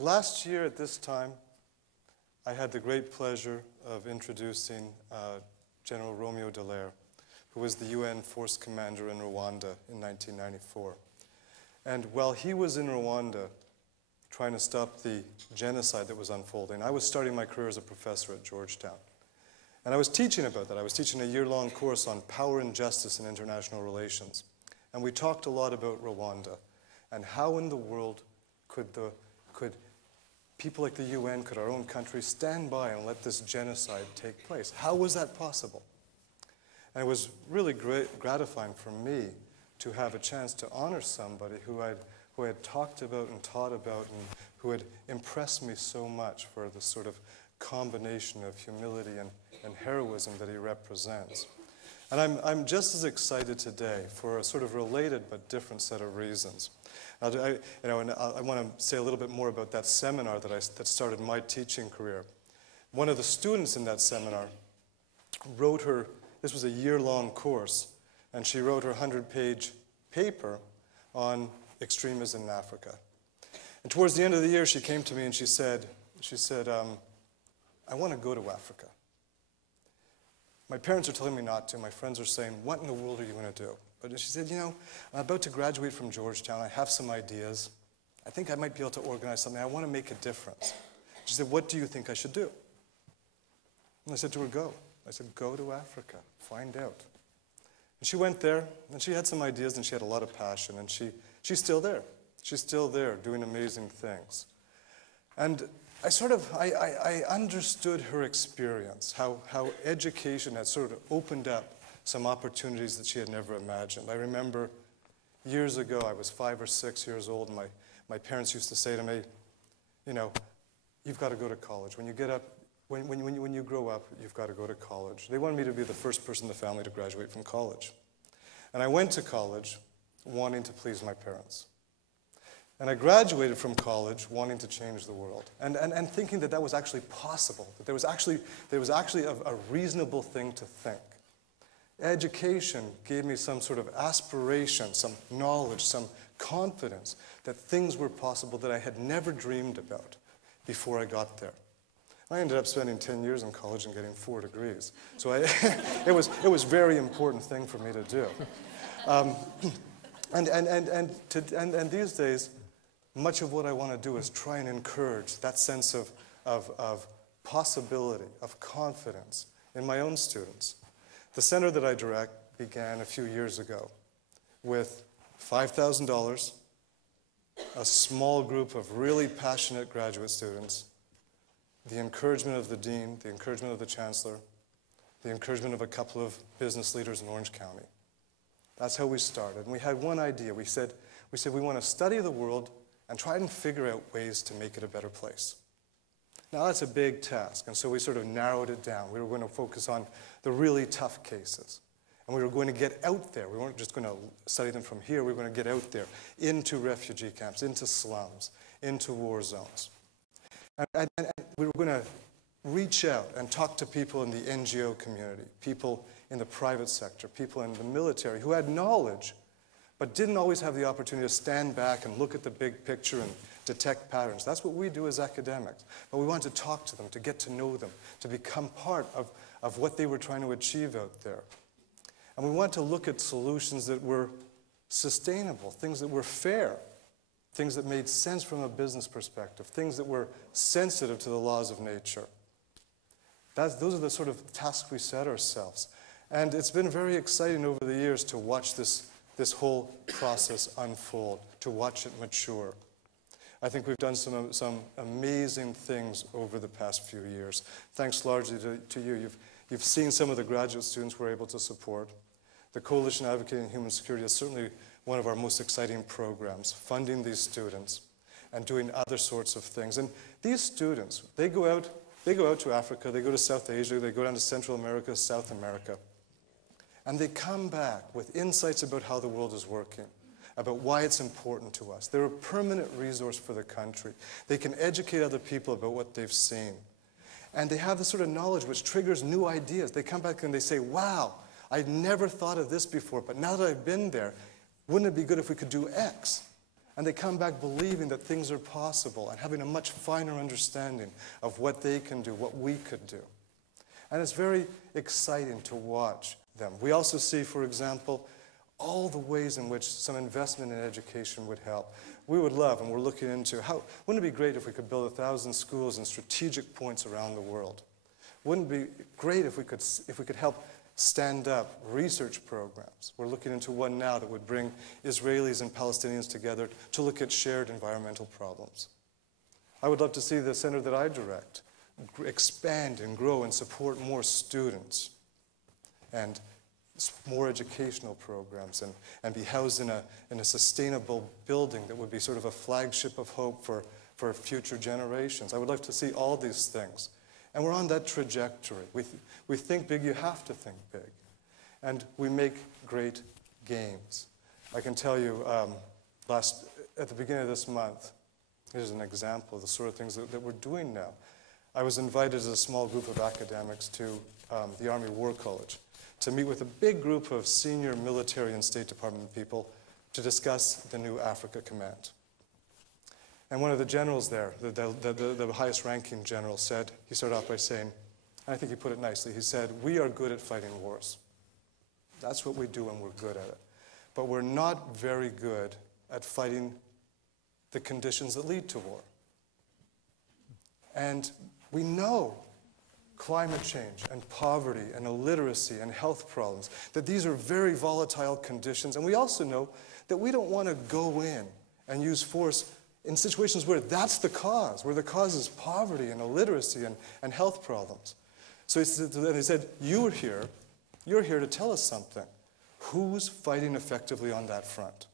Last year at this time, I had the great pleasure of introducing General Romeo Dallaire, who was the UN force commander in Rwanda in 1994. And while he was in Rwanda trying to stop the genocide that was unfolding, I was starting my career as a professor at Georgetown. And I was teaching about that. I was teaching a year-long course on power and justice in international relations. And we talked a lot about Rwanda and how in the world could people like the UN, could our own country stand by and let this genocide take place? How was that possible? And it was really gratifying for me to have a chance to honor somebody who had talked about and taught about and who had impressed me so much for the sort of combination of humility and heroism that he represents. And I'm just as excited today for a sort of related but different set of reasons. I want to say a little bit more about that seminar that started my teaching career. One of the students in that seminar wrote her, this was a year-long course, and she wrote her 100-page paper on extremism in Africa. And towards the end of the year, she came to me and she said, I want to go to Africa. My parents are telling me not to. My friends are saying, what in the world are you going to do? But she said, I'm about to graduate from Georgetown. I have some ideas. I think I might be able to organize something. I want to make a difference. She said, what do you think I should do? And I said to her, go. I said, go to Africa. Find out. And she went there, and she had some ideas, and she had a lot of passion, and she's still there. She's still there doing amazing things. And I understood her experience, how education had sort of opened up some opportunities that she had never imagined. I remember years ago, I was 5 or 6 years old, and my parents used to say to me, you've got to go to college. When you get up, when you grow up, you've got to go to college. They wanted me to be the first person in the family to graduate from college. And I went to college wanting to please my parents. And I graduated from college wanting to change the world and thinking that was actually possible, that there was actually a reasonable thing to think. Education gave me some sort of aspiration, some knowledge, some confidence that things were possible that I had never dreamed about before I got there. I ended up spending 10 years in college and getting 4 degrees. So it was a very important thing for me to do. And these days, much of what I want to do is try and encourage that sense of possibility, of confidence in my own students. The center that I direct began a few years ago with $5,000, a small group of really passionate graduate students, the encouragement of the dean, the encouragement of the chancellor, the encouragement of a couple of business leaders in Orange County. That's how we started. And we had one idea. We said we want to study the world and try and figure out ways to make it a better place. Now that's a big task, and so we sort of narrowed it down. We were going to focus on the really tough cases. And we were going to get out there. We weren't just going to study them from here. We were going to get out there into refugee camps, into slums, into war zones. And we were going to reach out and talk to people in the NGO community, people in the private sector, people in the military who had knowledge but didn't always have the opportunity to stand back and look at the big picture and detect patterns. That's what we do as academics. But we wanted to talk to them, to get to know them, to become part of what they were trying to achieve out there. And we wanted to look at solutions that were sustainable, things that were fair, things that made sense from a business perspective, things that were sensitive to the laws of nature. Those are the sort of tasks we set ourselves. And it's been very exciting over the years to watch this whole process unfold, to watch it mature. I think we've done some amazing things over the past few years. Thanks largely to you. You've seen some of the graduate students we're able to support. The Coalition Advocating Human Security is certainly one of our most exciting programs, funding these students and doing other sorts of things. And these students, they go out to Africa, they go to South Asia, they go down to Central America, South America, and they come back with insights about how the world is working, about why it's important to us. They're a permanent resource for the country. They can educate other people about what they've seen. And they have this sort of knowledge which triggers new ideas. They come back and they say, wow, I'd never thought of this before, but now that I've been there, wouldn't it be good if we could do X? And they come back believing that things are possible and having a much finer understanding of what they can do, what we could do. And it's very exciting to watch them. We also see, for example, all the ways in which some investment in education would help. We would love, and we're looking into, wouldn't it be great if we could build 1,000 schools in strategic points around the world? Wouldn't it be great if we could help stand up research programs? We're looking into one now that would bring Israelis and Palestinians together to look at shared environmental problems. I would love to see the center that I direct expand and grow and support more students and more educational programs and be housed in a sustainable building that would be sort of a flagship of hope for future generations. I would like to see all these things. And we're on that trajectory. We think big, you have to think big. And we make great gains. I can tell you, at the beginning of this month, here's an example of the sort of things that we're doing now. I was invited as a small group of academics to the Army War College to meet with a big group of senior military and State Department people to discuss the new Africa Command. And one of the generals there, the highest ranking general, he started off by saying, and I think he put it nicely, he said, "We are good at fighting wars. That's what we do and we're good at it. But we're not very good at fighting the conditions that lead to war." And we know climate change and poverty and illiteracy and health problems, that these are very volatile conditions. And we also know that we don't want to go in and use force in situations where that's the cause, where the cause is poverty and illiteracy and health problems. So they said, you're here to tell us something. Who's fighting effectively on that front?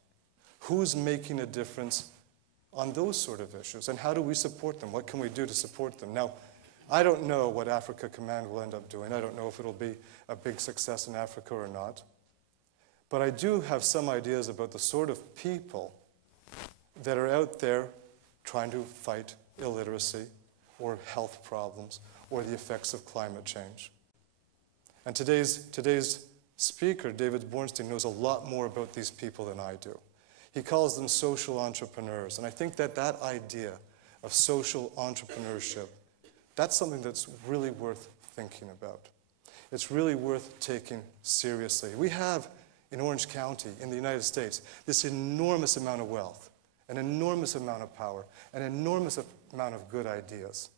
Who's making a difference on those sort of issues? And how do we support them? What can we do to support them? Now, I don't know what Africa Command will end up doing. I don't know if it'll be a big success in Africa or not. But I do have some ideas about the sort of people that are out there trying to fight illiteracy or health problems or the effects of climate change. And today's speaker, David Bornstein, knows a lot more about these people than I do. He calls them social entrepreneurs. And I think that idea of social entrepreneurship, that's something that's really worth thinking about. It's really worth taking seriously. We have in Orange County, in the United States, this enormous amount of wealth, an enormous amount of power, an enormous amount of good ideas.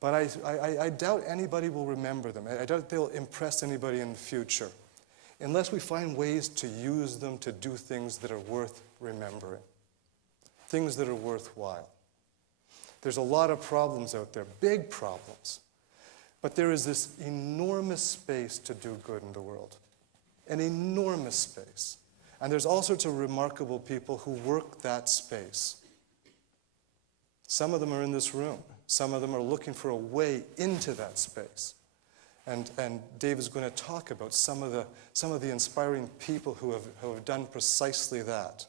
But I doubt anybody will remember them. I doubt they'll impress anybody in the future unless we find ways to use them to do things that are worth remembering, things that are worthwhile. There's a lot of problems out there, big problems. But there is this enormous space to do good in the world, an enormous space. And there's all sorts of remarkable people who work that space. Some of them are in this room. Some of them are looking for a way into that space. And Dave is going to talk about some of the inspiring people who have done precisely that.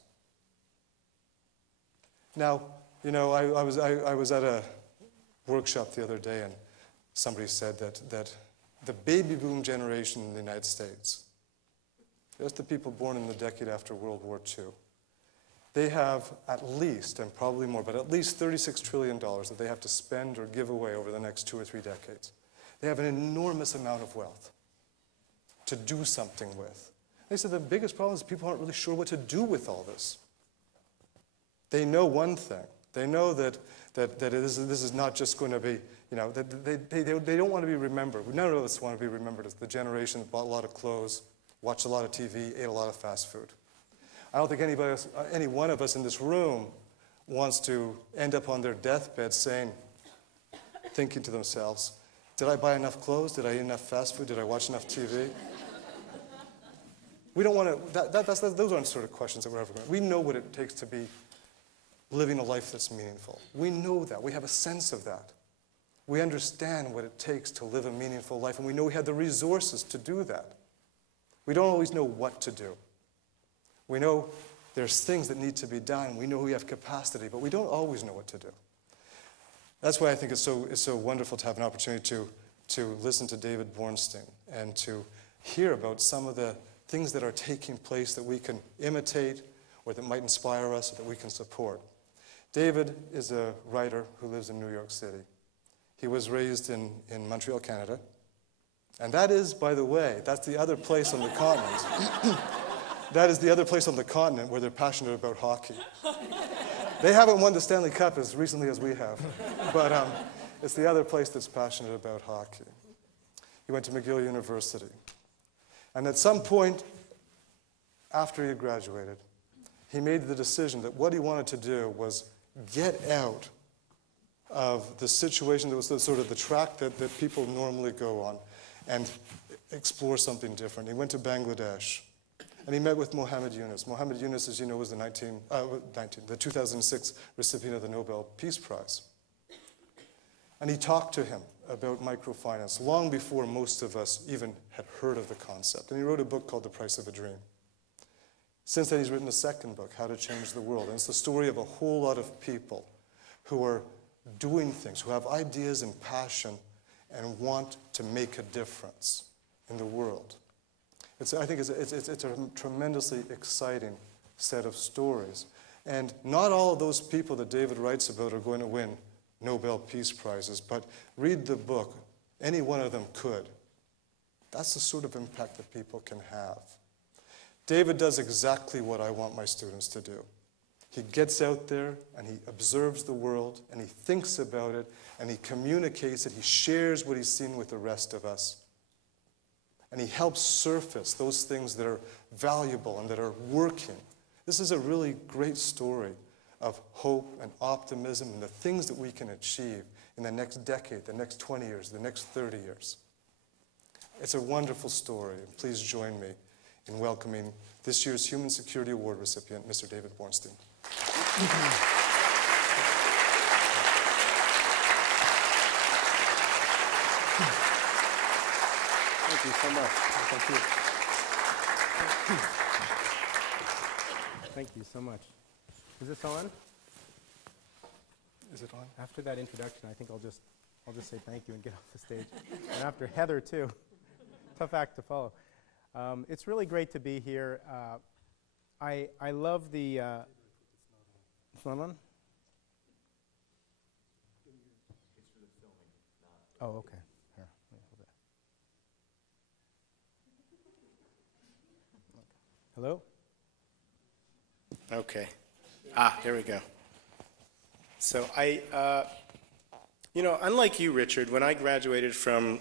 Now, you know, I was at a workshop the other day, and somebody said that the baby boom generation in the United States, just the people born in the decade after World War II, they have at least, and probably more, but at least $36 trillion that they have to spend or give away over the next 2 or 3 decades. They have an enormous amount of wealth to do something with. They said the biggest problem is people aren't really sure what to do with all this. They know one thing. They know that this is not just going to be, you know, that they don't want to be remembered. None of us want to be remembered as the generation that bought a lot of clothes, watched a lot of TV, ate a lot of fast food. I don't think any one of us in this room wants to end up on their deathbed thinking to themselves, did I buy enough clothes? Did I eat enough fast food? Did I watch enough TV? We don't want to, those aren't sort of questions that we're ever going to. We know what it takes to be living a life that's meaningful. We know that. We have a sense of that. We understand what it takes to live a meaningful life, and we know we have the resources to do that. We don't always know what to do. We know there's things that need to be done. We know we have capacity, but we don't always know what to do. That's why I think it's so wonderful to have an opportunity to listen to David Bornstein and to hear about some of the things that are taking place that we can imitate or that might inspire us or that we can support. David is a writer who lives in New York City. He was raised in Montreal, Canada. And that is, by the way, that's the other place on the continent. That is the other place on the continent where they're passionate about hockey. They haven't won the Stanley Cup as recently as we have, but it's the other place that's passionate about hockey. He went to McGill University. And at some point after he graduated, he made the decision that what he wanted to do was get out of the situation that was sort of the track that people normally go on and explore something different. He went to Bangladesh, and he met with Mohammed Yunus. Mohammed Yunus, as you know, was the 2006 recipient of the Nobel Peace Prize. And he talked to him about microfinance long before most of us even had heard of the concept. And he wrote a book called The Price of a Dream. Since then, he's written a second book, How to Change the World. And it's the story of a whole lot of people who are doing things, who have ideas and passion and want to make a difference in the world. I think it's a tremendously exciting set of stories. And not all of those people that David writes about are going to win Nobel Peace Prizes, but read the book. Any one of them could. That's the sort of impact that people can have. David does exactly what I want my students to do. He gets out there and he observes the world and he thinks about it and he communicates it. He shares what he's seen with the rest of us. And he helps surface those things that are valuable and that are working. This is a really great story of hope and optimism and the things that we can achieve in the next decade, the next 20 years, the next 30 years. It's a wonderful story. Please join me in welcoming this year's Human Security Award recipient, Mr. David Bornstein. Thank you so much. Thank you. Thank you so much. Is this on? Is it on? After that introduction, I think I'll just say thank you and get off the stage. And after Heather, too. Tough act to follow. It's really great to be here. I love the... It's not on? It's for the filming, not... Oh, okay. Here, let me hold that. Hello? Okay. There we go. So unlike you, Richard, when I graduated from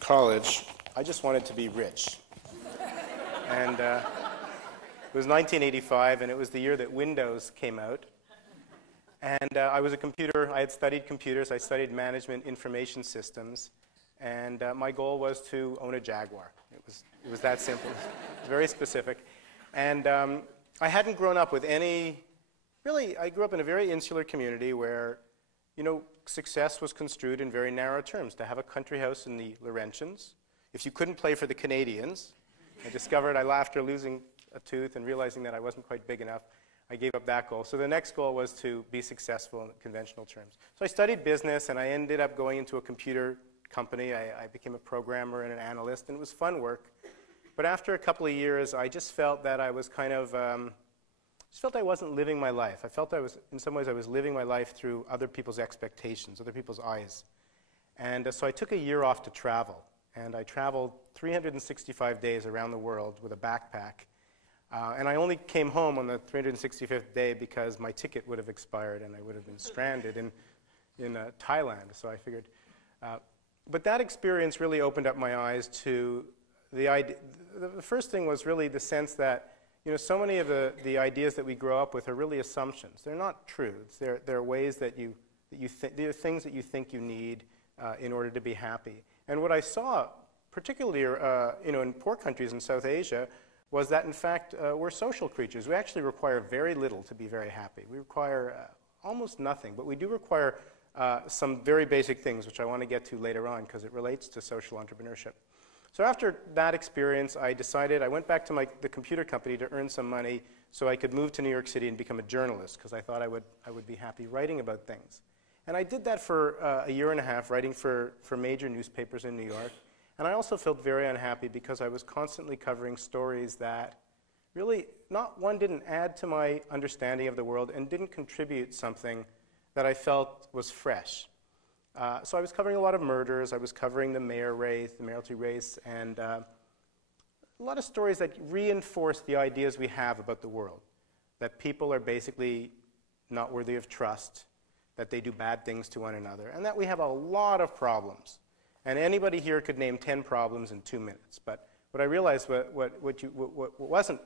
college, I just wanted to be rich. And it was 1985, and it was the year that Windows came out. And I had studied computers, I studied management information systems, and my goal was to own a Jaguar. It was that simple. It was very specific. And I hadn't grown up with I grew up in a very insular community where, success was construed in very narrow terms. To have a country house in the Laurentians. If you couldn't play for the Canadians, I discovered after losing a tooth and realizing that I wasn't quite big enough, I gave up that goal. So the next goal was to be successful in conventional terms. So I studied business, and I ended up going into a computer company. I became a programmer and an analyst, and it was fun work. But after a couple of years, I just felt that I was I wasn't living my life. I felt in some ways I was living my life through other people's expectations, other people's eyes. And so I took a year off to travel. And I traveled 365 days around the world with a backpack. And I only came home on the 365th day because my ticket would have expired and I would have been stranded in Thailand. So I figured. But that experience really opened up my eyes to the idea. The first thing was really the sense that so many of the ideas that we grow up with are really assumptions. They're not truths. They're ways that they're things that you think you need in order to be happy. And what I saw, particularly in poor countries in South Asia, was that in fact we're social creatures. We actually require very little to be very happy. We require almost nothing, but we do require some very basic things, which I want to get to later on because it relates to social entrepreneurship. So after that experience, I decided I went back to the computer company to earn some money so I could move to New York City and become a journalist because I thought I would be happy writing about things. And I did that for a year and a half, writing for major newspapers in New York. And I also felt very unhappy because I was constantly covering stories that really, not one didn't add to my understanding of the world and didn't contribute something that I felt was fresh. So I was covering a lot of murders, I was covering the mayoralty race, and a lot of stories that reinforce the ideas we have about the world, that people are basically not worthy of trust, that they do bad things to one another, and that we have a lot of problems. And anybody here could name 10 problems in 2 minutes. But what I realized what wasn't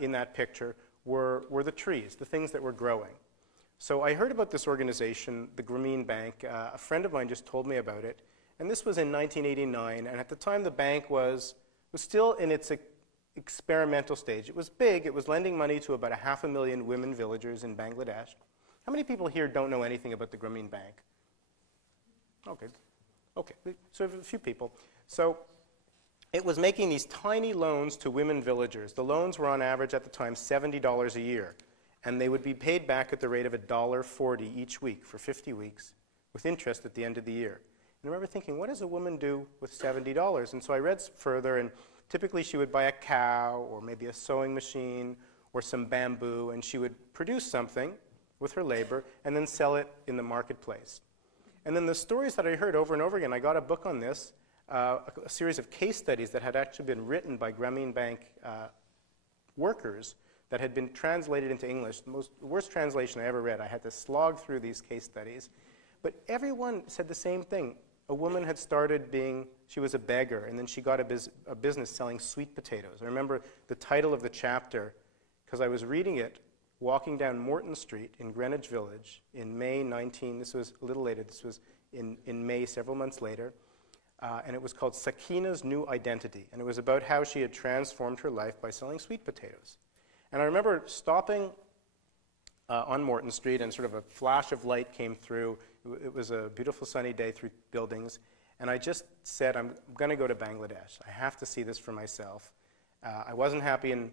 in that picture were the trees, the things that were growing. So I heard about this organization, the Grameen Bank. A friend of mine just told me about it. And this was in 1989. And at the time, the bank was still in its experimental stage. It was big. It was lending money to about 500,000 women villagers in Bangladesh. How many people here don't know anything about the Grameen Bank? Okay. Okay, so a few people. So it was making these tiny loans to women villagers. The loans were on average at the time $70 a year, and they would be paid back at the rate of $1.40 each week for 50 weeks with interest at the end of the year. And I remember thinking, what does a woman do with $70? And so I read further, and typically she would buy a cow or maybe a sewing machine or some bamboo, and she would produce something with her labor and then sell it in the marketplace. And then the stories that I heard over and over again, I got a book on this, a series of case studies that had actually been written by Grameen Bank workers that had been translated into English. The worst translation I ever read. I had to slog through these case studies. But everyone said the same thing. A woman had started she was a beggar, and then she got a business selling sweet potatoes. I remember the title of the chapter, because I was reading it walking down Morton Street in Greenwich Village in May 19, this was a little later, this was in May, several months later, and it was called Sakina's New Identity, and it was about how she had transformed her life by selling sweet potatoes. And I remember stopping on Morton Street, and sort of a flash of light came through. It was a beautiful sunny day through buildings, and I just said, I'm going to go to Bangladesh. I have to see this for myself. I wasn't happy in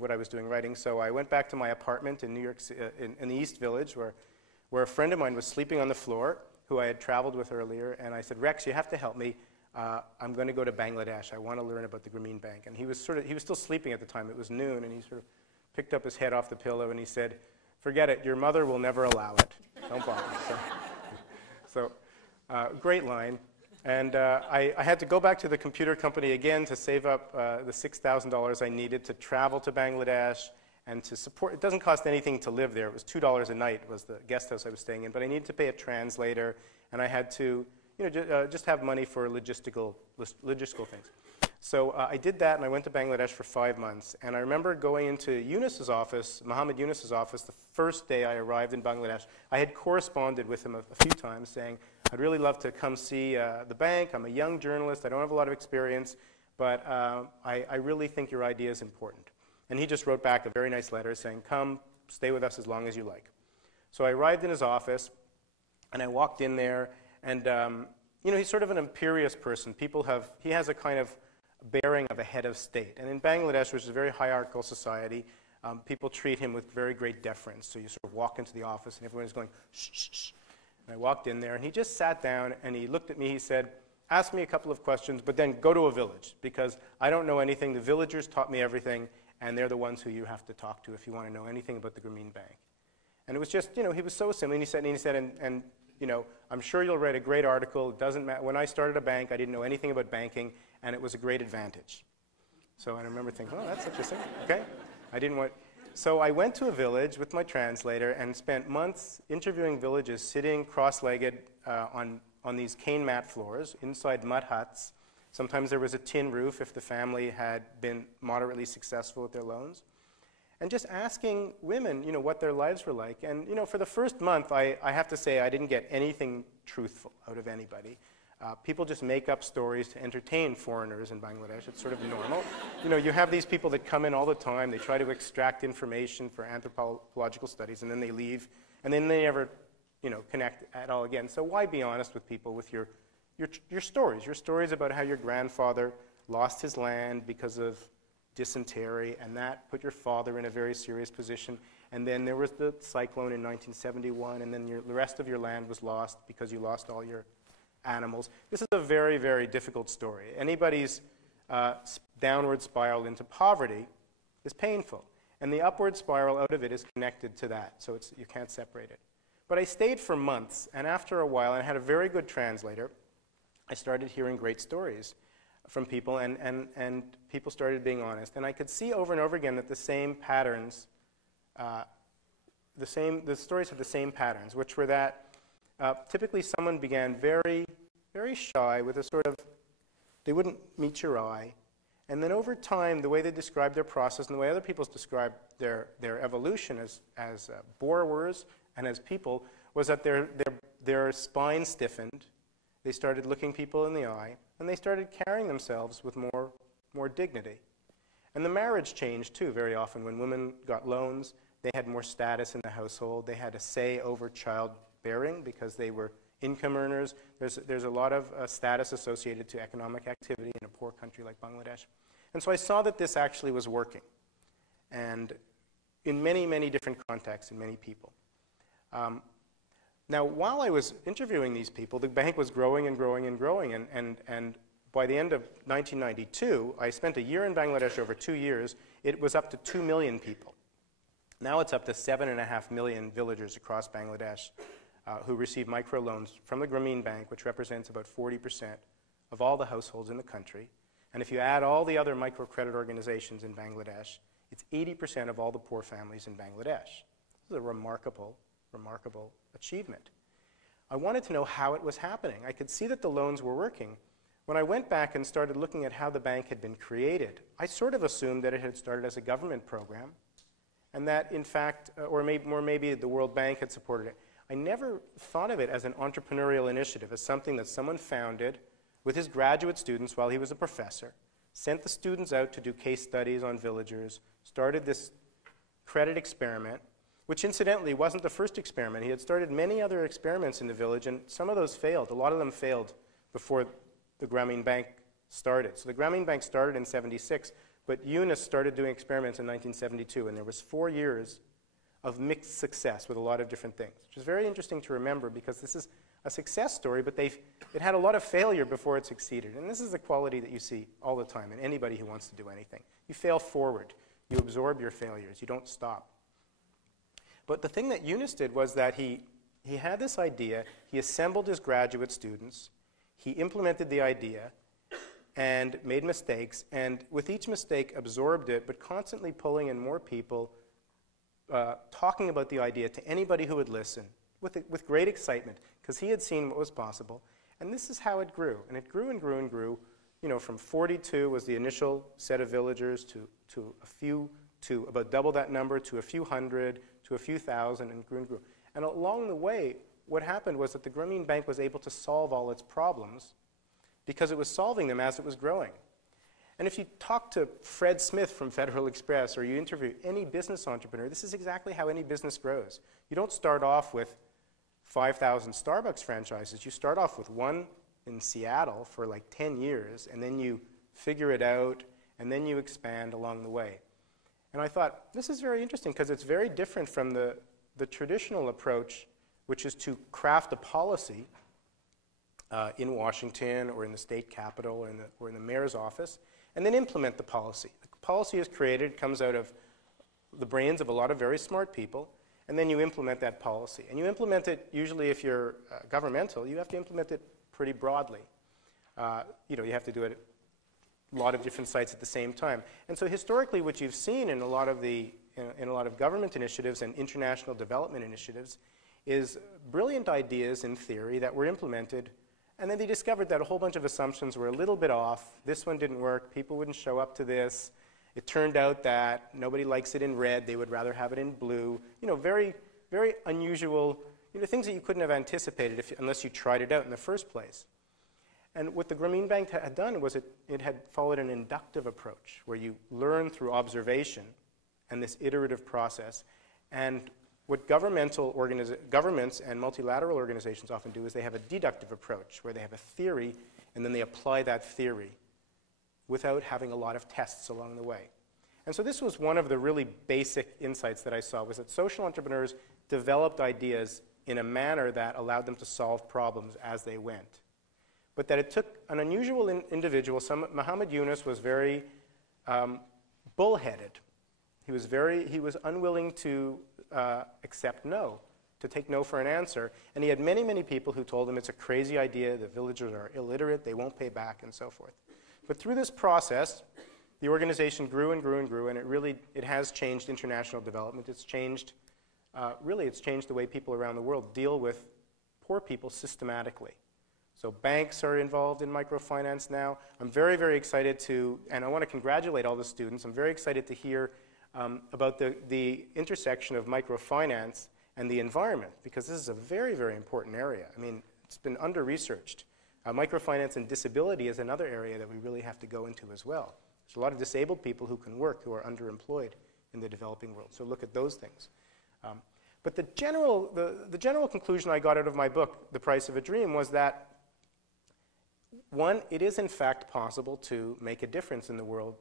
what I was doing writing, so I went back to my apartment in New York, in the East Village, where a friend of mine was sleeping on the floor, who I had traveled with earlier, and I said, Rex, you have to help me. I'm going to go to Bangladesh. I want to learn about the Grameen Bank. And he was still sleeping at the time. It was noon, and he sort of picked up his head off the pillow, and he said, forget it. Your mother will never allow it. Don't bother. So great line. And I had to go back to the computer company again to save up the $6,000 I needed to travel to Bangladesh and to support. It doesn't cost anything to live there. It was $2 a night was the guest house I was staying in, but I needed to pay a translator, and I had to just have money for logistical things. So I did that, and I went to Bangladesh for 5 months. And I remember going into Yunus's office, Muhammad Yunus's office, the first day I arrived in Bangladesh. I had corresponded with him a few times saying, I'd really love to come see the bank. I'm a young journalist. I don't have a lot of experience, but I really think your idea is important. And he just wrote back a very nice letter saying, come, stay with us as long as you like. So I arrived in his office, and I walked in there, and he's sort of an imperious person. He has a kind of bearing of a head of state. And in Bangladesh, which is a very hierarchical society, people treat him with very great deference. So you sort of walk into the office, and everyone is going, shh, shh, shh. And I walked in there, and he just sat down, and he looked at me. He said, ask me a couple of questions, but then go to a village, because I don't know anything. The villagers taught me everything, and they're the ones who you have to talk to if you want to know anything about the Grameen Bank. And it was just, he was so simple. And he said, I'm sure you'll write a great article. It doesn't matter. When I started a bank, I didn't know anything about banking, and it was a great advantage. So I remember thinking, oh, that's interesting. Okay. So I went to a village with my translator and spent months interviewing villages sitting cross-legged on these cane mat floors inside mud huts. Sometimes there was a tin roof if the family had been moderately successful with their loans. And just asking women, what their lives were like. And, for the first month, I have to say I didn't get anything truthful out of anybody. People just make up stories to entertain foreigners in Bangladesh. It's sort of normal. You have these people that come in all the time. They try to extract information for anthropological studies, and then they leave, and then they never, connect at all again. So why be honest with people with your stories about how your grandfather lost his land because of dysentery, and that put your father in a very serious position. And then there was the cyclone in 1971, and then the rest of your land was lost because you lost all your animals. This is a very, very difficult story. Anybody's downward spiral into poverty is painful. And the upward spiral out of it is connected to that, so you can't separate it. But I stayed for months, and after a while, and I had a very good translator, I started hearing great stories from people, and people started being honest. And I could see over and over again that the same patterns, the stories had the same patterns, which were that typically someone began very, very shy with a sort of, they wouldn't meet your eye. And then over time, the way they described their process and the way other people described their evolution as borrowers and as people was that their spine stiffened. They started looking people in the eye, and they started carrying themselves with more dignity. And the marriage changed, too, very often. When women got loans, they had more status in the household. They had a say over childbearing because they were income earners. There's a lot of status associated to economic activity in a poor country like Bangladesh. And so I saw that this actually was working, and in many, many different contexts and many people. Now, while I was interviewing these people, the bank was growing and growing and growing, and by the end of 1992, I spent a year in Bangladesh over 2 years. It was up to 2 million people. Now it's up to 7.5 million villagers across Bangladesh who receive microloans from the Grameen Bank, which represents about 40% of all the households in the country. And if you add all the other microcredit organizations in Bangladesh, it's 80% of all the poor families in Bangladesh. This is a remarkable, remarkable achievement. I wanted to know how it was happening. I could see that the loans were working. When I went back and started looking at how the bank had been created, I sort of assumed that it had started as a government program, and that, in fact, or maybe the World Bank had supported it. I never thought of it as an entrepreneurial initiative, as something that someone founded with his graduate students while he was a professor, sent the students out to do case studies on villagers, started this credit experiment, which incidentally wasn't the first experiment. He had started many other experiments in the village, and some of those failed. A lot of them failed before the Grameen Bank started. So the Grameen Bank started in '76, but Yunus started doing experiments in 1972, and there was 4 years of mixed success with a lot of different things, which is very interesting to remember because this is a success story, but it had a lot of failure before it succeeded. And this is the quality that you see all the time in anybody who wants to do anything. You fail forward. You absorb your failures. You don't stop. But the thing that Yunus did was that he had this idea. He assembled his graduate students. He implemented the idea and made mistakes, and with each mistake absorbed it, but constantly pulling in more people, talking about the idea to anybody who would listen with great excitement, because he had seen what was possible. And this is how it grew. And it grew and grew and grew. You know, from 42 was the initial set of villagers to a few, to about double that number, to a few hundred, to a few thousand, and grew and grew. And along the way, what happened was that the Grameen Bank was able to solve all its problems because it was solving them as it was growing. And if you talk to Fred Smith from Federal Express or you interview any business entrepreneur, this is exactly how any business grows. You don't start off with 5,000 Starbucks franchises. You start off with one in Seattle for like 10 years, and then you figure it out, and then you expand along the way. And I thought, this is very interesting because it's very different from the traditional approach, which is to craft a policy in Washington or in the state capitol or in the mayor's office, and then implement the policy. The policy is created, comes out of the brains of a lot of very smart people, and then you implement that policy. And you implement it, usually if you're governmental, you have to implement it pretty broadly. You have to do it at a lot of different sites at the same time. And so historically what you've seen in a lot of government initiatives and international development initiatives is brilliant ideas in theory that were implemented, and then they discovered that a whole bunch of assumptions were a little bit off. This one didn't work. People wouldn't show up to this. It turned out that nobody likes it in red. They would rather have it in blue. Very, very unusual, things that you couldn't have anticipated unless you tried it out in the first place. And what the Grameen Bank had done was it had followed an inductive approach where you learn through observation and this iterative process. And what governments and multilateral organizations often do is they have a deductive approach where they have a theory and then they apply that theory without having a lot of tests along the way. And so this was one of the really basic insights that I saw, was that social entrepreneurs developed ideas in a manner that allowed them to solve problems as they went. But that it took an unusual individual. Muhammad Yunus was very bullheaded. He was unwilling to accept no, to take no for an answer. And he had many, many people who told him it's a crazy idea, the villagers are illiterate, they won't pay back, and so forth. But through this process, the organization grew and grew and grew, and it has changed international development. It's changed, it's changed the way people around the world deal with poor people systematically. So banks are involved in microfinance now. I'm very, very excited and I want to congratulate all the students. I'm very excited to hear about the intersection of microfinance and the environment, because this is a very, very important area. I mean, it's been under-researched. Microfinance and disability is another area that we really have to go into as well. There's a lot of disabled people who can work who are underemployed in the developing world. So look at those things. But the general conclusion I got out of my book, The Price of a Dream, was that, one, it is in fact possible to make a difference in the world.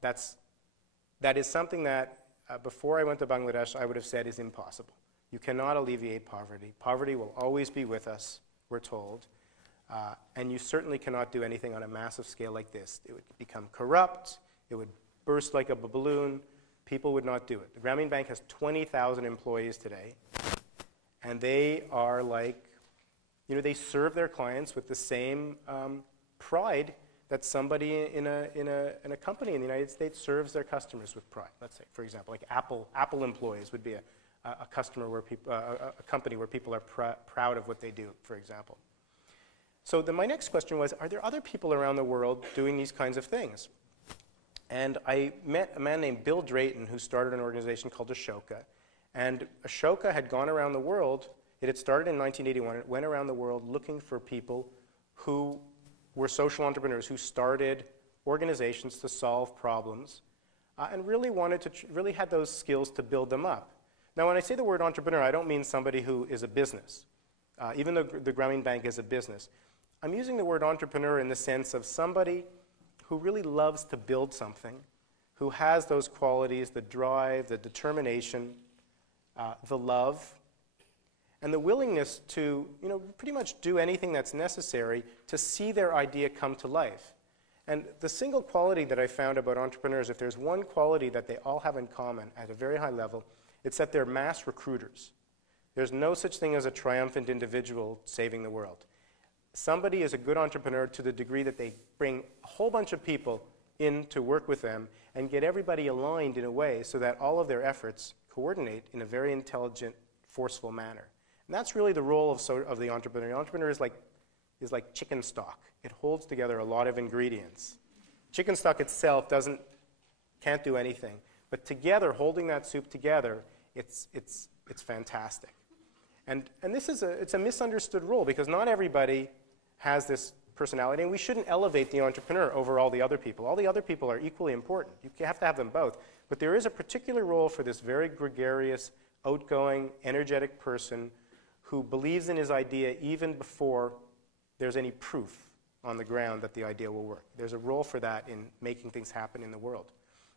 That is something that before I went to Bangladesh I would have said is impossible. You cannot alleviate poverty. Poverty will always be with us, we're told. And you certainly cannot do anything on a massive scale like this. It would become corrupt. It would burst like a balloon. People would not do it. The Grameen Bank has 20,000 employees today, and they are like, they serve their clients with the same pride that somebody in a company in the United States serves their customers with pride. Let's say, for example, like Apple employees would be a customer where a company where people are proud of what they do, for example. So my next question was, are there other people around the world doing these kinds of things? And I met a man named Bill Drayton who started an organization called Ashoka. And Ashoka had gone around the world. It had started in 1981. It went around the world looking for people who were social entrepreneurs, who started organizations to solve problems, and really wanted to, really had those skills to build them up. Now, when I say the word entrepreneur, I don't mean somebody who is a business, even though the Grameen Bank is a business. I'm using the word entrepreneur in the sense of somebody who really loves to build something, who has those qualities, the drive, the determination, the love, and the willingness to, pretty much do anything that's necessary to see their idea come to life. And the single quality that I found about entrepreneurs, if there's one quality that they all have in common at a very high level, it's that they're mass recruiters. There's no such thing as a triumphant individual saving the world. Somebody is a good entrepreneur to the degree that they bring a whole bunch of people in to work with them and get everybody aligned in a way so that all of their efforts coordinate in a very intelligent, forceful manner. And that's really the role of the entrepreneur. The entrepreneur is like chicken stock. It holds together a lot of ingredients. Chicken stock itself can't do anything, but together, holding that soup together, it's fantastic. And it's a misunderstood role because not everybody has this personality, and we shouldn't elevate the entrepreneur over all the other people. All the other people are equally important. You have to have them both. But there is a particular role for this very gregarious, outgoing, energetic person who believes in his idea even before there's any proof on the ground that the idea will work. There's a role for that in making things happen in the world.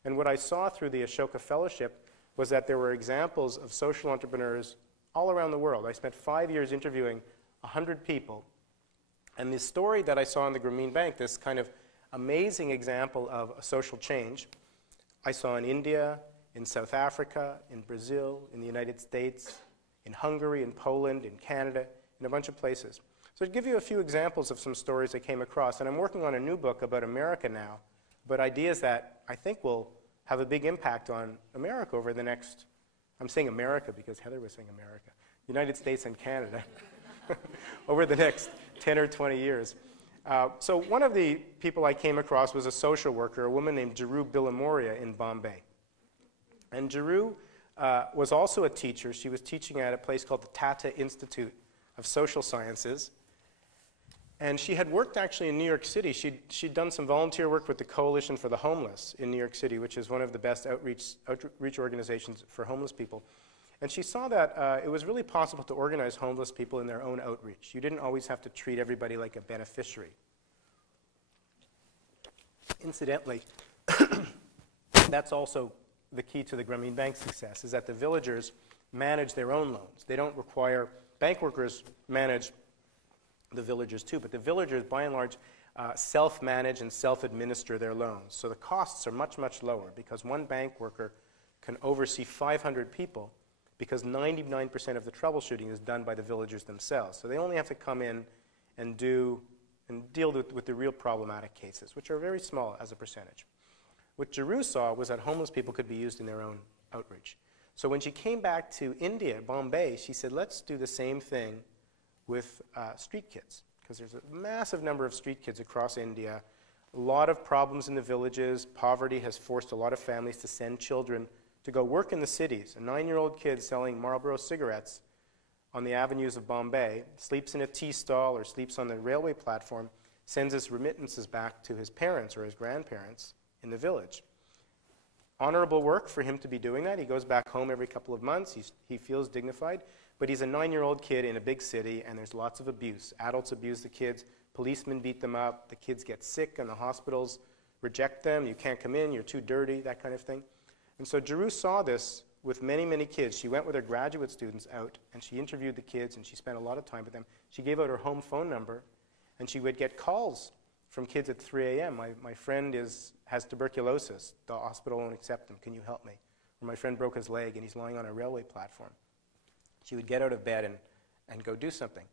And what I saw through the Ashoka Fellowship was that there were examples of social entrepreneurs all around the world. I spent 5 years interviewing 100 people. And the story that I saw in the Grameen Bank, this kind of amazing example of a social change, I saw in India, in South Africa, in Brazil, in the United States, in Hungary, in Poland, in Canada, in a bunch of places. So to give you a few examples of some stories I came across, and I'm working on a new book about America now, about ideas that I think will have a big impact on America over the next, I'm saying America because Heather was saying America, United States and Canada, over the next 10 or 20 years. So one of the people I came across was a social worker, a woman named Jaru Bilamoria in Bombay. And Jaru was also a teacher. She was teaching at a place called the Tata Institute of Social Sciences. And she had worked actually in New York City. She'd done some volunteer work with the Coalition for the Homeless in New York City, which is one of the best outreach organizations for homeless people. And she saw that it was really possible to organize homeless people in their own outreach. You didn't always have to treat everybody like a beneficiary. Incidentally, that's also the key to the Grameen Bank's success, is that the villagers manage their own loans. They don't require, bank workers manage the villagers too, but the villagers, by and large, self-manage and self-administer their loans. So the costs are much, much lower because one bank worker can oversee 500 people because 99% of the troubleshooting is done by the villagers themselves. So they only have to come in and deal with the real problematic cases, which are very small as a percentage. What Giroux saw was that homeless people could be used in their own outreach. So when she came back to India, Bombay, she said, let's do the same thing with street kids, because there's a massive number of street kids across India, a lot of problems in the villages. Poverty has forced a lot of families to send children to go work in the cities. A 9-year-old kid selling Marlboro cigarettes on the avenues of Bombay, sleeps in a tea stall or sleeps on the railway platform, sends his remittances back to his parents or his grandparents in the village. Honorable work for him to be doing that. He goes back home every couple of months. He feels dignified. But he's a 9-year-old kid in a big city, and there's lots of abuse. Adults abuse the kids. Policemen beat them up. The kids get sick, and the hospitals reject them. You can't come in. You're too dirty, that kind of thing. And so Giroux saw this with many, many kids. She went with her graduate students out, and she interviewed the kids, and she spent a lot of time with them. She gave out her home phone number, and she would get calls from kids at 3 a.m. My friend has tuberculosis. The hospital won't accept him. Can you help me? Or my friend broke his leg, and he's lying on a railway platform. She would get out of bed and go do something.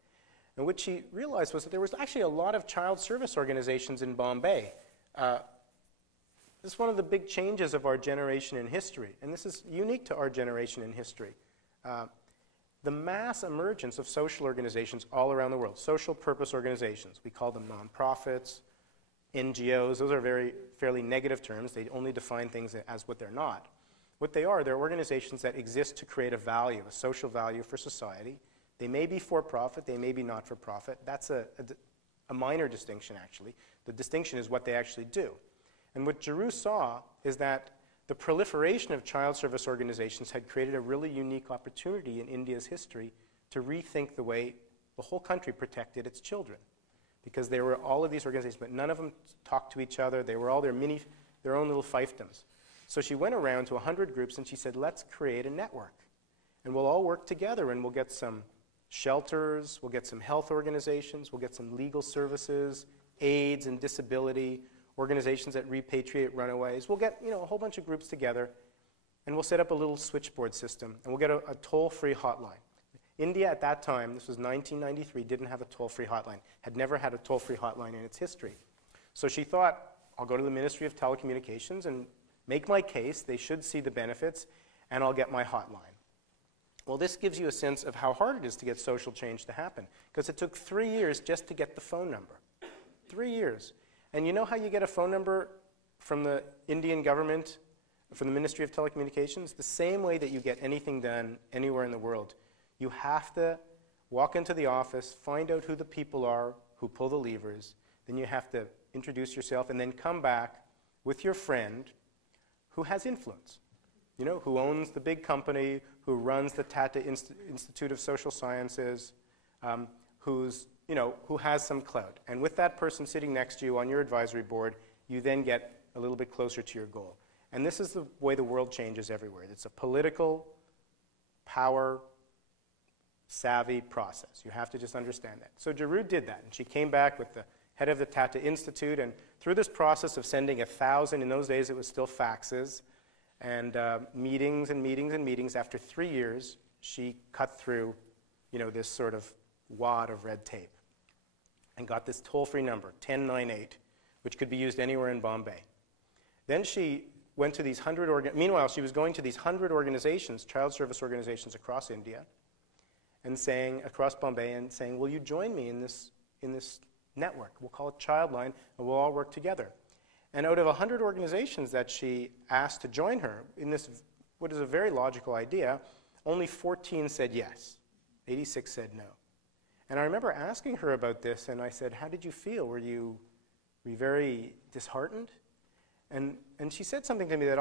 And what she realized was that there was actually a lot of child service organizations in Bombay. This is one of the big changes of our generation in history, and this is unique to our generation in history. The mass emergence of social organizations all around the world, social purpose organizations. We call them nonprofits, NGOs. Those are fairly negative terms. They only define things as what they're not. What they are, they're organizations that exist to create a value, a social value for society. They may be for-profit, they may be not-for-profit. That's a minor distinction, actually. The distinction is what they actually do. And what Giroux saw is that the proliferation of child service organizations had created a really unique opportunity in India's history to rethink the way the whole country protected its children. Because there were all of these organizations, but none of them talked to each other. They were all their own little fiefdoms. So she went around to 100 groups and she said, let's create a network. And we'll all work together and we'll get some shelters, we'll get some health organizations, we'll get some legal services, AIDS and disability, organizations that repatriate runaways. We'll get a whole bunch of groups together and we'll set up a little switchboard system and we'll get a toll-free hotline. India at that time, this was 1993, didn't have a toll-free hotline, had never had a toll-free hotline in its history. So she thought, I'll go to the Ministry of Telecommunications and make my case, they should see the benefits, and I'll get my hotline. Well, this gives you a sense of how hard it is to get social change to happen, because it took 3 years just to get the phone number. 3 years. And you know how you get a phone number from the Indian government, from the Ministry of Telecommunications? The same way that you get anything done anywhere in the world. You have to walk into the office, find out who the people are who pull the levers, then you have to introduce yourself, and then come back with your friend who has influence, who owns the big company, who runs the Tata Institute of Social Sciences, who has some clout. And with that person sitting next to you on your advisory board, you then get a little bit closer to your goal. And this is the way the world changes everywhere. It's a political, power-savvy process. You have to just understand that. So Giroux did that, and she came back with the head of the Tata Institute, and through this process of sending 1,000, in those days it was still faxes, and meetings and meetings and meetings, after 3 years, she cut through, this sort of wad of red tape and got this toll-free number, 1098, which could be used anywhere in Bombay. Then she went to these 100, meanwhile, she was going to these 100 organizations, child service organizations across India, and across Bombay, and saying, will you join me in this network? We'll call it Childline, and we'll all work together. And out of 100 organizations that she asked to join her, in this, what is a very logical idea, only 14 said yes. 86 said no. And I remember asking her about this, and I said, how did you feel? Were you very disheartened? And she said something to me that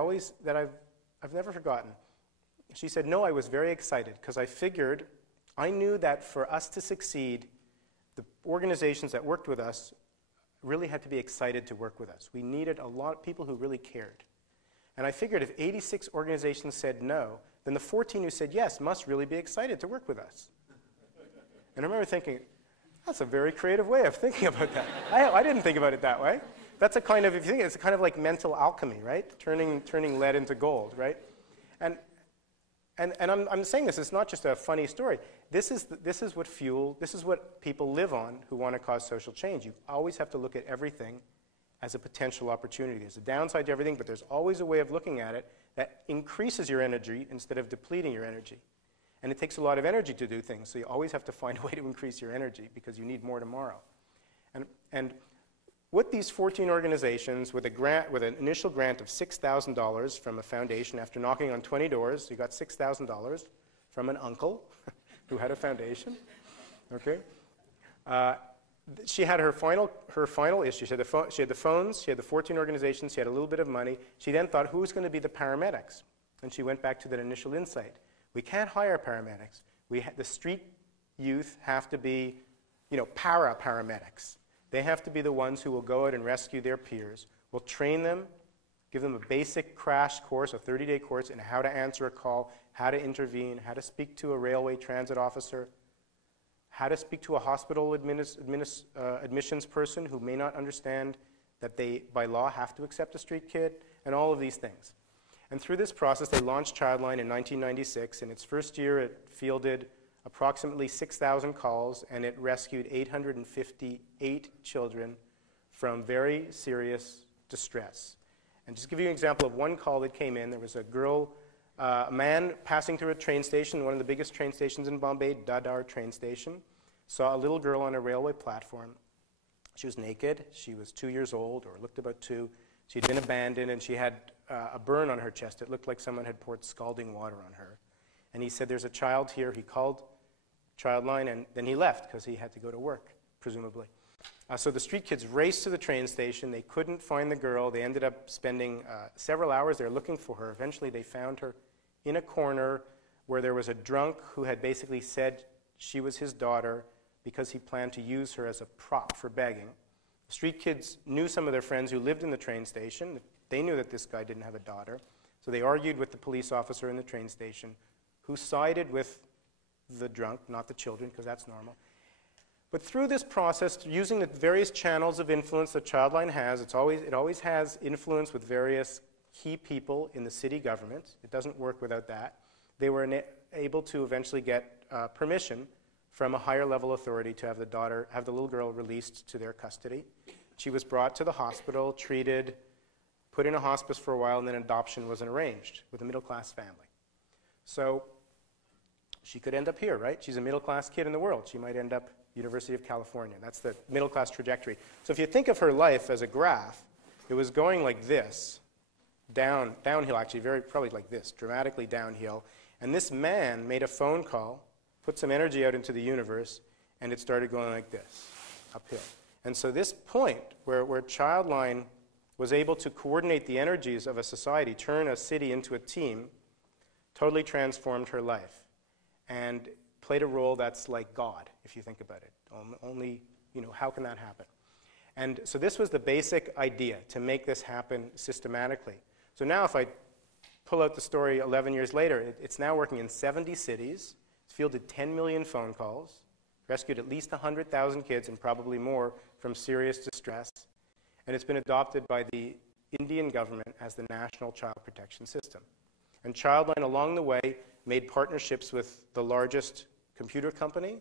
I've never forgotten. She said, no, I was very excited, because I knew that for us to succeed, the organizations that worked with us really had to be excited to work with us. We needed a lot of people who really cared. And I figured if 86 organizations said no, then the 14 who said yes must really be excited to work with us. And I remember thinking, that's a very creative way of thinking about that. I didn't think about it that way. That's a kind of, if you think, it's a kind of like mental alchemy, right? Turning lead into gold, right? And I'm saying this, it's not just a funny story. This is what people live on who want to cause social change. You always have to look at everything as a potential opportunity. There's a downside to everything, but there's always a way of looking at it that increases your energy instead of depleting your energy. And it takes a lot of energy to do things, so you always have to find a way to increase your energy because you need more tomorrow. And with these 14 organizations, with an initial grant of $6,000 from a foundation, after knocking on 20 doors, you got $6,000 from an uncle who had a foundation. Okay, she had her final issue. She had the phones. She had the 14 organizations. She had a little bit of money. She then thought, who was going to be the paramedics? And she went back to that initial insight. We can't hire paramedics. The street youth have to be, para-paramedics. They have to be the ones who will go out and rescue their peers. We'll train them, give them a basic crash course, a 30-day course in how to answer a call, how to intervene, how to speak to a railway transit officer, how to speak to a hospital admissions person who may not understand that they, by law, have to accept a street kid, and all of these things. And through this process, they launched Childline in 1996. In its first year, it fielded approximately 6,000 calls, and it rescued 858 children from very serious distress. And just to give you an example of one call that came in, there was a man passing through a train station, one of the biggest train stations in Bombay, Dadar train station, saw a little girl on a railway platform. She was naked, she was 2 years old, or looked about 2. She'd been abandoned, and she had a burn on her chest. It looked like someone had poured scalding water on her. And he said, there's a child here. He called Childline, and then he left because he had to go to work, presumably. So the street kids raced to the train station. They couldn't find the girl. They ended up spending several hours there looking for her. Eventually, they found her in a corner where there was a drunk who had basically said she was his daughter because he planned to use her as a prop for begging. The street kids knew some of their friends who lived in the train station. They knew that this guy didn't have a daughter. So they argued with the police officer in the train station, who sided with the drunk, not the children, because that's normal. But through this process, using the various channels of influence that Childline has, it always has influence with various key people in the city government. It doesn't work without that. They were able to eventually get permission from a higher level authority to have the little girl released to their custody. She was brought to the hospital, treated, put in a hospice for a while, and then adoption was arranged with a middle-class family. So she could end up here, right? She's a middle-class kid in the world. She might end up University of California. That's the middle-class trajectory. So if you think of her life as a graph, it was going like this, downhill actually, probably like this, dramatically downhill. And this man made a phone call, put some energy out into the universe, and it started going like this, uphill. And so this point where Childline was able to coordinate the energies of a society, turn a city into a team, totally transformed her life and played a role that's like God, if you think about it. Only, how can that happen? And so this was the basic idea, to make this happen systematically. So now if I pull out the story 11 years later, it's now working in 70 cities. It's fielded 10 million phone calls, rescued at least 100,000 kids and probably more from serious distress. And it's been adopted by the Indian government as the national child protection system. And Childline, along the way, made partnerships with the largest computer company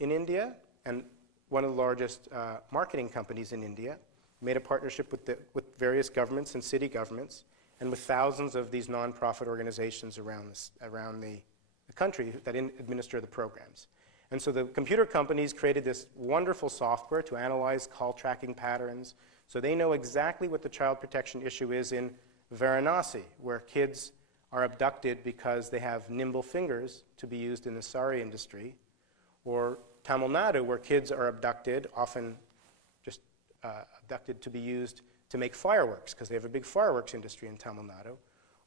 in India and one of the largest marketing companies in India, made a partnership with various governments and city governments, and with thousands of these nonprofit organizations around the country that administer the programs. And so the computer companies created this wonderful software to analyze call tracking patterns, so they know exactly what the child protection issue is in Varanasi, where kids are abducted because they have nimble fingers to be used in the sari industry, or Tamil Nadu, where kids are abducted, often just abducted to be used to make fireworks, because they have a big fireworks industry in Tamil Nadu,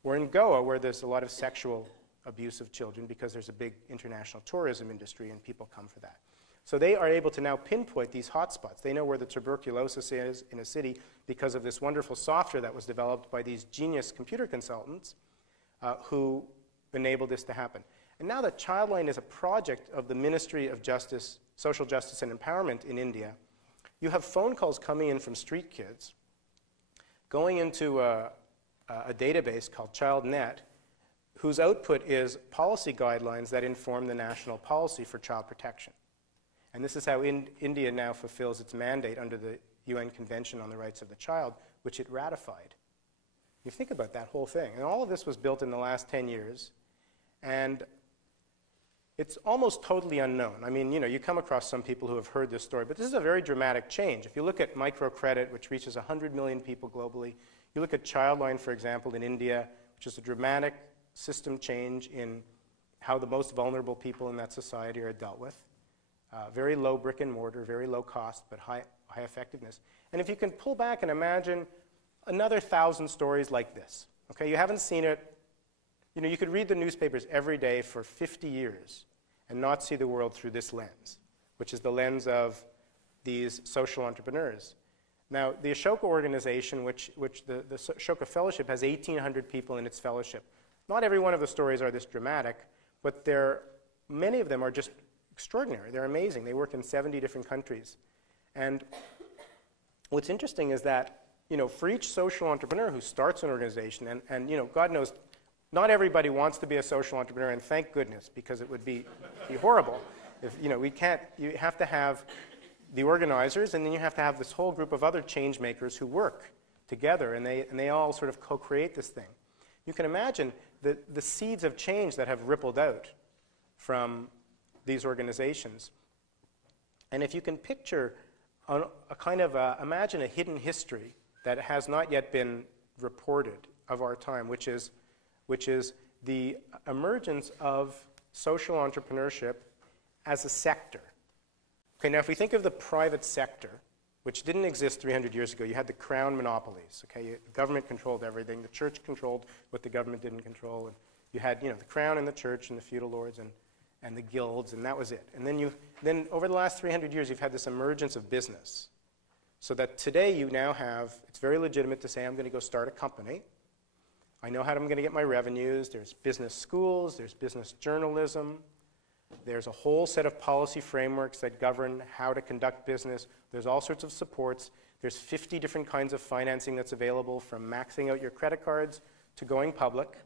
or in Goa, where there's a lot of sexual abuse of children because there's a big international tourism industry and people come for that. So they are able to now pinpoint these hotspots. They know where the tuberculosis is in a city because of this wonderful software that was developed by these genius computer consultants who enabled this to happen. And now that Childline is a project of the Ministry of Justice, Social Justice and Empowerment in India, you have phone calls coming in from street kids, going into a database called ChildNet, whose output is policy guidelines that inform the national policy for child protection. And this is how India now fulfills its mandate under the UN Convention on the Rights of the Child, which it ratified. You think about that whole thing. And all of this was built in the last 10 years. And it's almost totally unknown. I mean, you come across some people who have heard this story, but this is a very dramatic change. If you look at microcredit, which reaches 100 million people globally, you look at Childline, for example, in India, which is a dramatic system change in how the most vulnerable people in that society are dealt with. Very low brick and mortar, very low cost, but high effectiveness. And if you can pull back and imagine another 1,000 stories like this, okay, you haven't seen it. You could read the newspapers every day for 50 years and not see the world through this lens, which is the lens of these social entrepreneurs. Now, the Ashoka organization, which the Ashoka Fellowship has 1,800 people in its fellowship. Not every one of the stories are this dramatic, but many of them are just extraordinary. They're amazing. They work in 70 different countries. And what's interesting is that, for each social entrepreneur who starts an organization, and God knows, not everybody wants to be a social entrepreneur, and thank goodness, because it would be horrible. If, you have to have the organizers, and then you have to have this whole group of other change makers who work together, and they all sort of co-create this thing. You can imagine the seeds of change that have rippled out from these organizations. And if you can picture a kind of imagine a hidden history that has not yet been reported of our time, which is the emergence of social entrepreneurship as a sector. Okay, now if we think of the private sector, which didn't exist 300 years ago, you had the crown monopolies. Okay, the government controlled everything. The church controlled what the government didn't control. And you had, the crown and the church and the feudal lords and the guilds, and that was it. And then over the last 300 years, you've had this emergence of business. So that today you now have, it's very legitimate to say, I'm going to go start a company. I know how I'm going to get my revenues. There's business schools. There's business journalism. There's a whole set of policy frameworks that govern how to conduct business. There's all sorts of supports. There's 50 different kinds of financing that's available, from maxing out your credit cards to going public.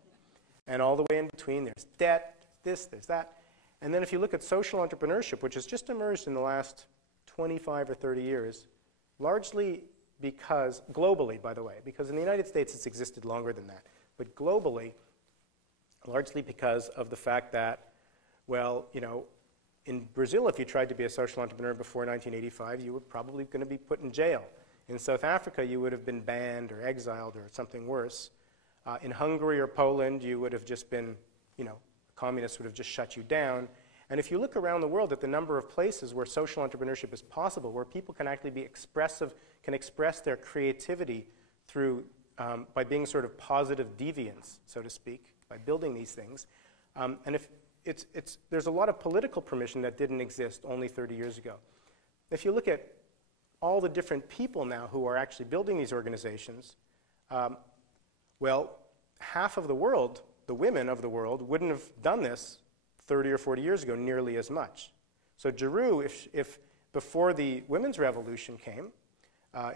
And all the way in between, there's debt, there's that. And then if you look at social entrepreneurship, which has just emerged in the last 25 or 30 years, largely because, globally, by the way, because in the United States it's existed longer than that, but globally, largely because of the fact that, well, in Brazil, if you tried to be a social entrepreneur before 1985, you were probably going to be put in jail. In South Africa, you would have been banned or exiled or something worse. In Hungary or Poland, you would have just been, communists would have just shut you down. And if you look around the world at the number of places where social entrepreneurship is possible, where people can actually be expressive, can express their creativity through, by being sort of positive deviants, so to speak, by building these things. And if there's a lot of political permission that didn't exist only 30 years ago. If you look at all the different people now who are actually building these organizations, well, half of the world, the women of the world, wouldn't have done this 30 or 40 years ago nearly as much. So Giroux, if before the women's revolution came,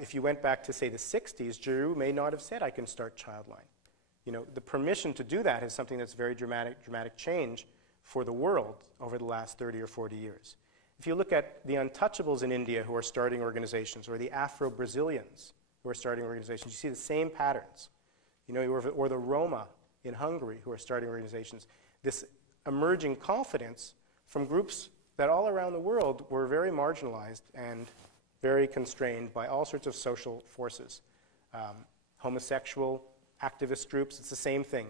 if you went back to, say, the 60s, Giroux may not have said, I can start Childline. The permission to do that is something that's very dramatic change for the world over the last 30 or 40 years. If you look at the untouchables in India who are starting organizations, or the Afro-Brazilians who are starting organizations, you see the same patterns. Or the Roma in Hungary who are starting organizations. This emerging confidence from groups that all around the world were very marginalized and very constrained by all sorts of social forces. Homosexual activist groups, it's the same thing.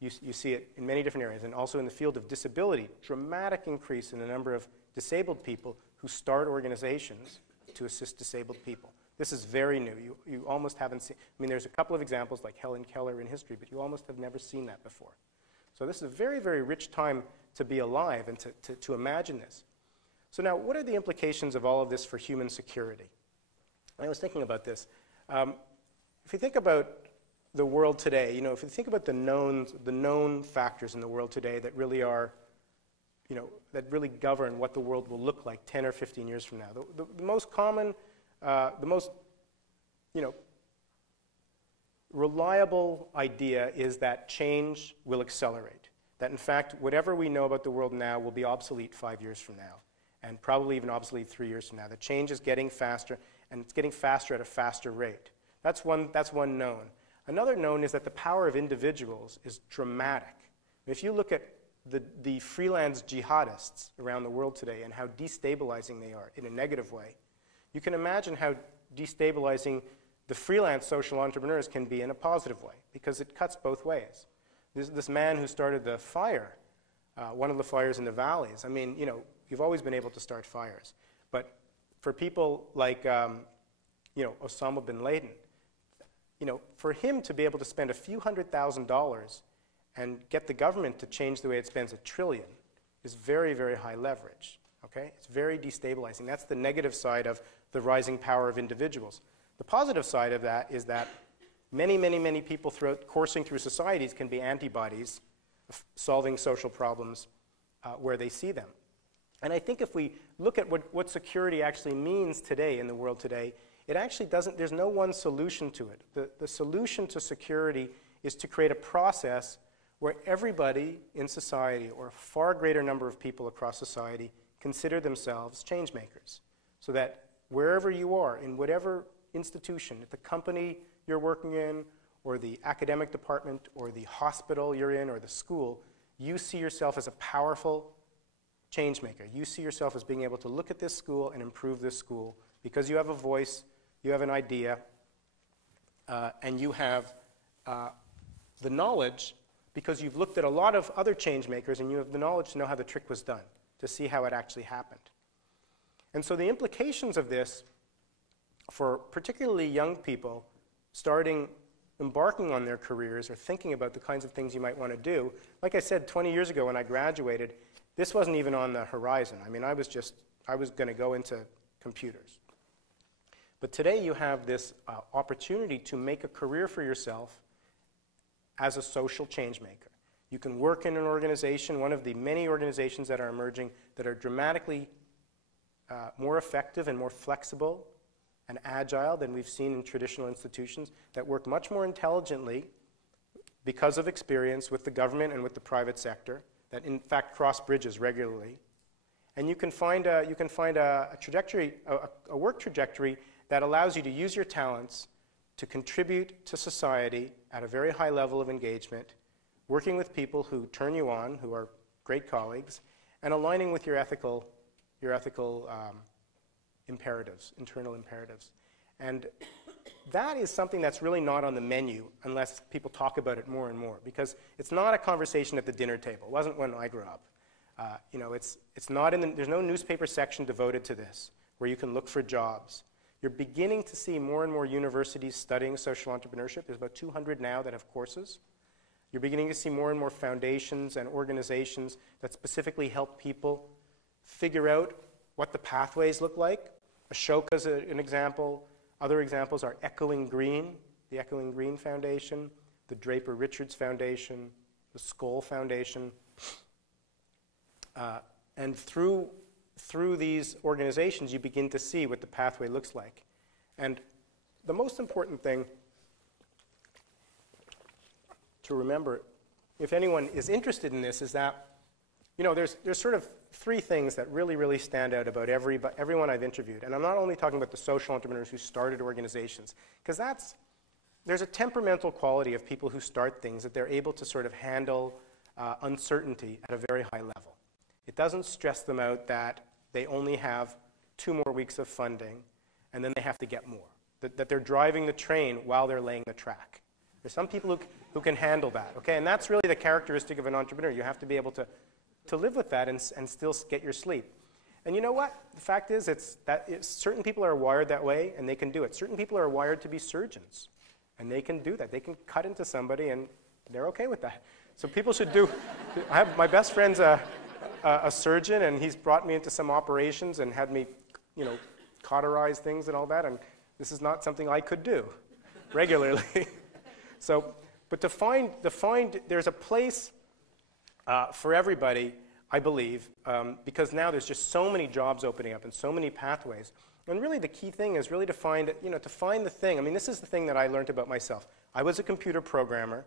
You see it in many different areas, and also in the field of disability, dramatic increase in the number of disabled people who start organizations to assist disabled people. This is very new. You almost haven't seen, there's a couple of examples like Helen Keller in history, but you almost have never seen that before. So this is a very, very rich time to be alive and to imagine this. So now, what are the implications of all of this for human security? I was thinking about this. If you think about the world today, if you think about the known factors in the world today that really are, that really govern what the world will look like 10 or 15 years from now. The most common, the most, reliable idea is that change will accelerate. that in fact, whatever we know about the world now will be obsolete 5 years from now, and probably even obsolete 3 years from now. The change is getting faster, and it's getting faster at a faster rate. That's one known. Another known is that the power of individuals is dramatic. If you look at the freelance jihadists around the world today and how destabilizing they are in a negative way, you can imagine how destabilizing the freelance social entrepreneurs can be in a positive way, because it cuts both ways. This man who started the fire, one of the fires in the valleys, I mean, you know, you've always been able to start fires. But for people like, you know, Osama bin Laden, you know, for him to be able to spend a few $100,000 and get the government to change the way it spends $1 trillion is very, very high leverage, okay? It's very destabilizing. That's the negative side of the rising power of individuals. The positive side of that is that many, many, many people coursing through societies can be antibodies of solving social problems where they see them. And I think if we look at what security actually means today in the world today, it actually doesn't, there's no one solution to it. The solution to security is to create a process where everybody in society, or a far greater number of people across society, consider themselves change makers. So that wherever you are, in whatever institution, at the company you're working in, or the academic department, or the hospital you're in, or the school, you see yourself as a powerful change maker. You see yourself as being able to look at this school and improve this school because you have a voice, you have an idea, and you have the knowledge because you've looked at a lot of other change makers and you have the knowledge to know how the trick was done, to see how it actually happened. And so the implications of this for particularly young people embarking on their careers or thinking about the kinds of things you might want to do, like I said, 20 years ago when I graduated, this wasn't even on the horizon. I mean, I was going to go into computers. But today you have this opportunity to make a career for yourself as a social change maker. You can work in an organization, one of the many organizations that are emerging that are dramatically more effective and more flexible and agile than we've seen in traditional institutions, that work much more intelligently because of experience with the government and with the private sector, that in fact cross bridges regularly. And you can find a work trajectory that allows you to use your talents to contribute to society at a very high level of engagement, working with people who turn you on, who are great colleagues, and aligning with your ethical imperatives, internal imperatives. And that is something that's really not on the menu unless people talk about it more and more, because it's not a conversation at the dinner table. It wasn't when I grew up. You know, it's not there's no newspaper section devoted to this where you can look for jobs. You're beginning to see more and more universities studying social entrepreneurship. There's about 200 now that have courses. You're beginning to see more and more foundations and organizations that specifically help people figure out what the pathways look like. Ashoka is an example. Other examples are Echoing Green, the Echoing Green Foundation, the Draper Richards Foundation, the Skoll Foundation. And through these organizations, you begin to see what the pathway looks like. And the most important thing to remember, if anyone is interested in this, is that, you know, there's sort of three things that really, really stand out about everyone I've interviewed. And I'm not only talking about the social entrepreneurs who started organizations, because there's a temperamental quality of people who start things that they're able to sort of handle uncertainty at a very high level. It doesn't stress them out that they only have 2 more weeks of funding and then they have to get more, that they're driving the train while they're laying the track. There's some people who can handle that, okay? And that's really the characteristic of an entrepreneur. You have to be able to live with that and still get your sleep. And you know what? The fact is certain people are wired that way and they can do it. Certain people are wired to be surgeons and they can do that. They can cut into somebody and they're okay with that. So people should do, my best friend's a surgeon, and he's brought me into some operations and had me, you know, cauterize things and all that, and this is not something I could do regularly. So, but to find there's a place for everybody, I believe, because now there's just so many jobs opening up and so many pathways. And really the key thing is really to find the thing. I mean, this is the thing that I learned about myself. I was a computer programmer,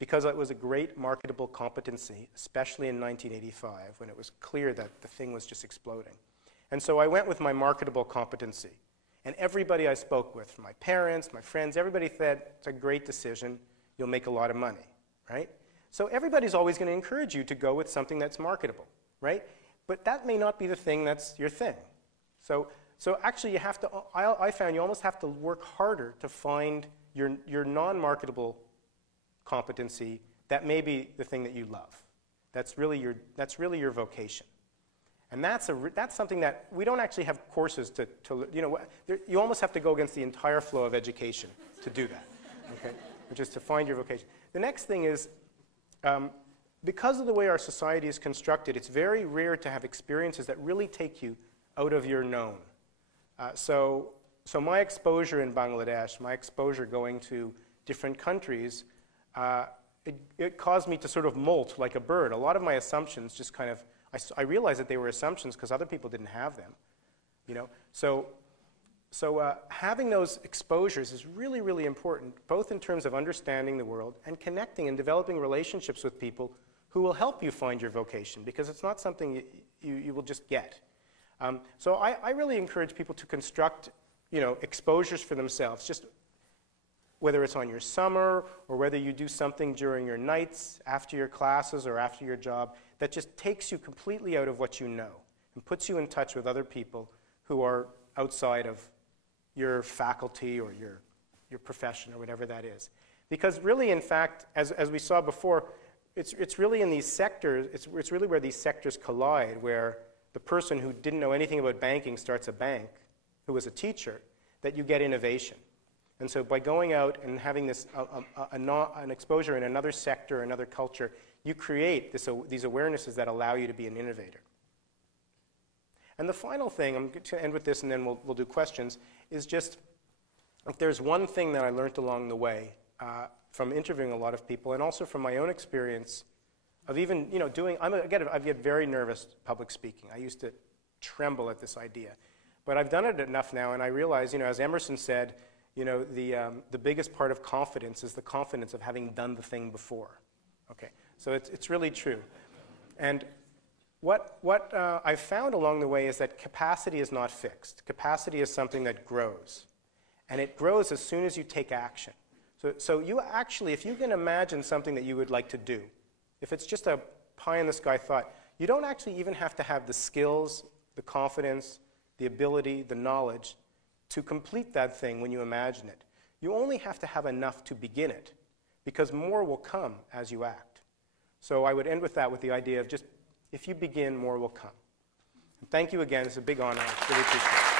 because it was a great marketable competency, especially in 1985 when it was clear that the thing was just exploding. And so I went with my marketable competency. And everybody I spoke with, my parents, my friends, everybody said, it's a great decision, you'll make a lot of money, right? So everybody's always going to encourage you to go with something that's marketable, right? But that may not be the thing that's your thing. So actually you have to, I found you almost have to work harder to find your non-marketable competency that may be the thing that you love. That's really your vocation. And that's something that we don't actually have courses to you know, you almost have to go against the entire flow of education to do that, okay? Which is to find your vocation. The next thing is, because of the way our society is constructed, it's very rare to have experiences that really take you out of your known. So my exposure in Bangladesh, my exposure going to different countries, it caused me to sort of molt like a bird. A lot of my assumptions just kind of, I realized that they were assumptions because other people didn't have them, you know. So having those exposures is really, really important, both in terms of understanding the world and connecting and developing relationships with people who will help you find your vocation, because it's not something you will just get. So I really encourage people to construct, you know, exposures for themselves, just whether it's on your summer or whether you do something during your nights, after your classes or after your job, that just takes you completely out of what you know and puts you in touch with other people who are outside of your faculty or your profession or whatever that is. Because really, in fact, as we saw before, it's really in these sectors, it's really where these sectors collide, where the person who didn't know anything about banking starts a bank, who was a teacher, that you get innovation. And so by going out and having this an exposure in another sector, another culture, you create these awarenesses that allow you to be an innovator. And the final thing, I'm going to end with this and then we'll do questions, is just, if there's one thing that I learned along the way from interviewing a lot of people and also from my own experience of even, you know, doing, I get very nervous public speaking. I used to tremble at this idea. But I've done it enough now, and I realize, you know, as Emerson said, you know, the biggest part of confidence is the confidence of having done the thing before. Okay, so it's really true. And what I've found along the way is that capacity is not fixed. Capacity is something that grows. And it grows as soon as you take action. So you actually, if you can imagine something that you would like to do, if it's just a pie-in-the-sky thought, you don't actually even have to have the skills, the confidence, the ability, the knowledge to complete that thing when you imagine it. You only have to have enough to begin it, because more will come as you act. So I would end with that, with the idea of just, if you begin, more will come. And thank you again. It's a big honor. I really appreciate it.